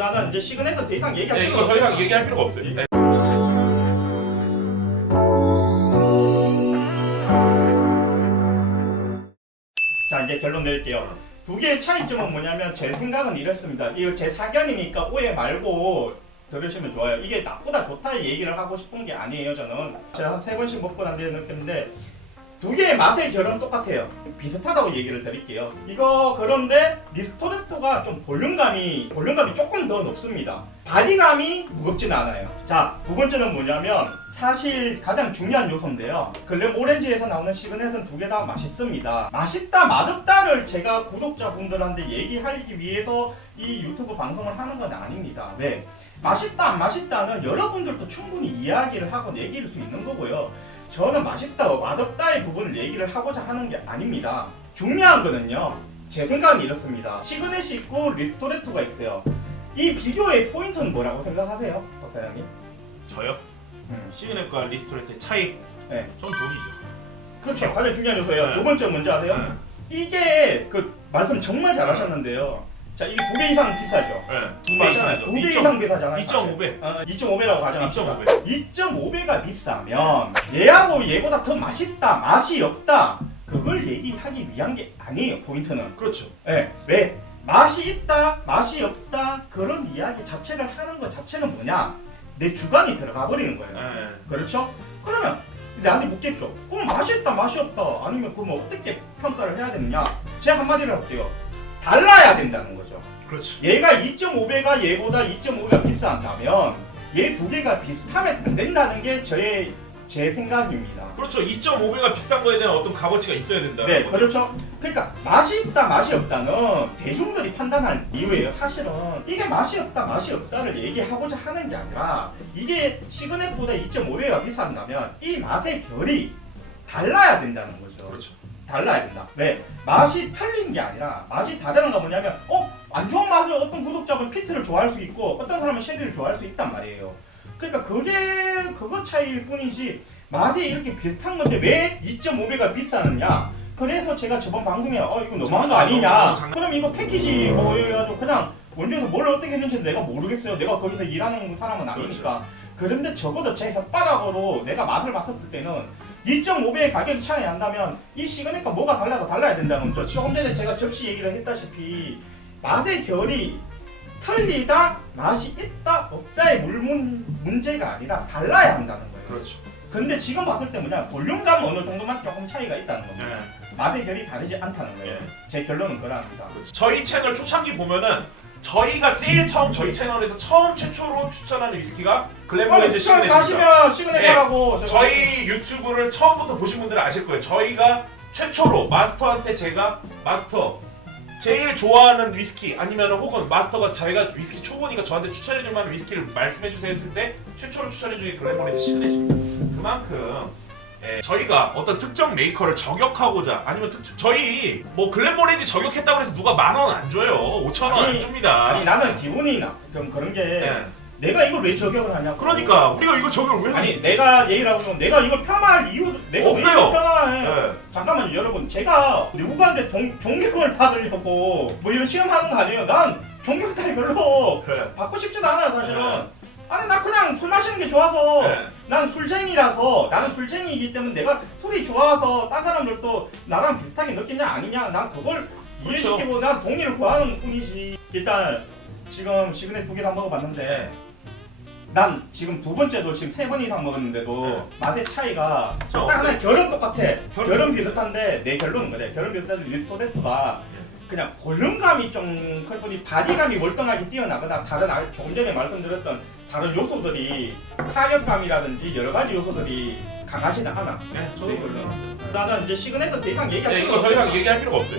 나는 이제 시그널에서 더 이상 얘기할 필요가 이거 더 이상 없어요. 얘기할 필요가 없어요. 자, 이제 결론 낼게요. 두 개의 차이점은 뭐냐면 제 생각은 이렇습니다. 이거 제 사견이니까 오해 말고 들으시면 좋아요. 이게 나쁘다 좋다 얘기를 하고 싶은 게 아니에요. 저는 제가 한 3번씩 몇 번 안 되는 느꼈는데 두 개의 맛의 결은 똑같아요. 비슷하다고 얘기를 드릴게요. 이거 그런데 리스토레토가 좀 볼륨감이 조금 더 높습니다. 바디감이 무겁진 않아요. 자, 두 번째는 뭐냐면 사실 가장 중요한 요소인데요. 글램 오렌지에서 나오는 시그넷은 두 개 다 맛있습니다. 맛있다 맛없다를 제가 구독자분들한테 얘기하기 위해서 이 유튜브 방송을 하는 건 아닙니다. 네, 맛있다 안 맛있다는 여러분들도 충분히 이야기를 하고 얘기할 수 있는 거고요. 저는 맛있다 맛없다의 부분을 얘기를 하고자 하는 게 아닙니다. 중요한 거는요, 제 생각은 이렇습니다. 시그넷이 있고 리스토레토가 있어요. 이 비교의 포인트는 뭐라고 생각하세요, 박사장님? 저요? 시그넷과 리스토레토의 차이? 네. 전 돈이죠. 그렇죠. 가장 중요한 요소예요. 네. 두 번째 뭔지 아세요? 네. 이게 그 말씀 정말 잘하셨는데요. 자, 이게 2배 이상 비싸죠. 네. 2배 이상이죠. 2배 이상 비싸잖아요. 2.5배. 2.5배라고 가정합시다. 2.5배. 2.5배가 비싸면 얘하고 얘보다 더 맛있다, 맛이 없다, 그걸 얘기하기 위한 게 아니에요. 포인트는. 그렇죠. 네. 왜? 맛이 있다, 맛이 없다, 그런 이야기 자체를 하는 것 자체는 뭐냐? 내 주관이 들어가 버리는 거예요. 네. 그렇죠? 그러면 나한테 묻겠죠. 그럼 맛이 있다, 맛이 없다, 아니면 그럼 어떻게 평가를 해야 되느냐? 제가 한마디로 할게요. 달라야 된다는 거죠. 그렇죠. 얘가 2.5배가 얘보다 2.5배가 비싼다면 얘 두 개가 비슷하면 안 된다는 게 제 생각입니다. 그렇죠. 2.5배가 비싼 거에 대한 어떤 값어치가 있어야 된다. 네, 그렇죠. 그러니까 맛이 있다, 맛이 없다는 대중들이 판단할 이유예요. 사실은 이게 맛이 없다, 맛이 없다를 얘기하고자 하는 게 아니라 이게 시그넷보다 2.5배가 비싼다면 이 맛의 결이 달라야 된다는 거죠. 그렇죠. 달라야 된다. 왜? 맛이 틀린 게 아니라 맛이 다르는 거 뭐냐면 안 좋은 맛을 어떤 구독자분 피트를 좋아할 수 있고 어떤 사람은 쉐리를 좋아할 수 있단 말이에요. 그러니까 그거 차이일 뿐이지 맛이 이렇게 비슷한 건데 왜 2.5배가 비싸느냐? 그래서 제가 저번 방송에 이거 너무한 거 아니냐? 그럼 이거 패키지 뭐 이래가지고 그냥 원주에서 뭘 어떻게 했는지 내가 모르겠어요. 내가 거기서 일하는 사람은 아니니까. 그런데 적어도 제 혓바닥으로 내가 맛을 봤을 때는 2.5배의 가격이 차이 난다면 이 시그넷과 뭐가 달라야 된다는 거죠. 조금 전에 제가 접시 얘기를 했다시피 맛의 결이 틀리다, 맛이 있다, 없다의 문제가 아니라 달라야 한다는 거예요. 그렇죠. 근데 지금 봤을 때 뭐냐, 볼륨감 어느 정도만 조금 차이가 있다는 겁니다. 네. 맛의 결이 다르지 않다는 거예요. 네. 제 결론은 그러합니다. 저희 채널 초창기 보면은 저희가 제일 처음 저희 채널에서 최초로 추천하는 위스키가 글램 오렌지 시그넷입니다. 가시면 시그넷이라고. 저희 유튜브를 처음부터 보신 분들은 아실 거예요. 저희가 최초로 마스터한테 제가 마스터 제일 좋아하는 위스키 아니면 혹은 마스터가 저희가 위스키 초보니까 저한테 추천해줄 만한 위스키를 말씀해주세요 했을 때 최초로 추천해준 게 글램 오렌지 시그넷입니다. 그만큼 저희가 어떤 특정 메이커를 저격하고자 아니면 저희 뭐 글램 오렌지 저격했다고 해서 누가 10,000원 안 줘요. 5,000원 안 줍니다. 아니 나는 기분이 나. 그런 게 네. 내가 이걸 왜 저격을 하냐. 그러니까 우리가 이거 저격을 왜 아니 내가 얘기를 하고 있으면 내가 이걸 폄하할 이유도 내가 없어요. 왜 이걸 폄하해. 네. 잠깐만요 여러분, 제가 누구한테 존경을 받으려고 뭐 이런 시험하는 거 아니에요. 난 존경 따위 별로 네. 받고 싶지도 않아요 사실은. 네. 아니 나 그냥 술 마시는 게 좋아서. 네. 난 술쟁이라서, 나는 술쟁이이기 때문에 내가 술이 좋아서 딴 사람들도 나랑 비슷하게 느끼냐 아니냐, 난 그걸 그렇죠. 이해시키고 난 동의를 구하는 뿐이지. 일단 지금 시그넷 2개 다 먹어봤는데 난 지금 두 번째도 지금 3번 이상 먹었는데도 네. 맛의 차이가 저 딱 하나 결은 똑같아. 결은 결은 비슷한데 내 결론은 그래. 결은 비슷한데 리스토레토가 그냥 볼륨감이 좀 클 뿐이 바디감이 월등하게 뛰어나거나 다른 조금 전에 말씀드렸던 다른 요소들이 타격감이라든지 여러 가지 요소들이 강하지는 않아. 네, 저도 네, 그래요. 나는 이제 시그넷에서 더 이상 얘기할 이거 필요가 더 이상 없어요. 얘기할 필요가 없어요.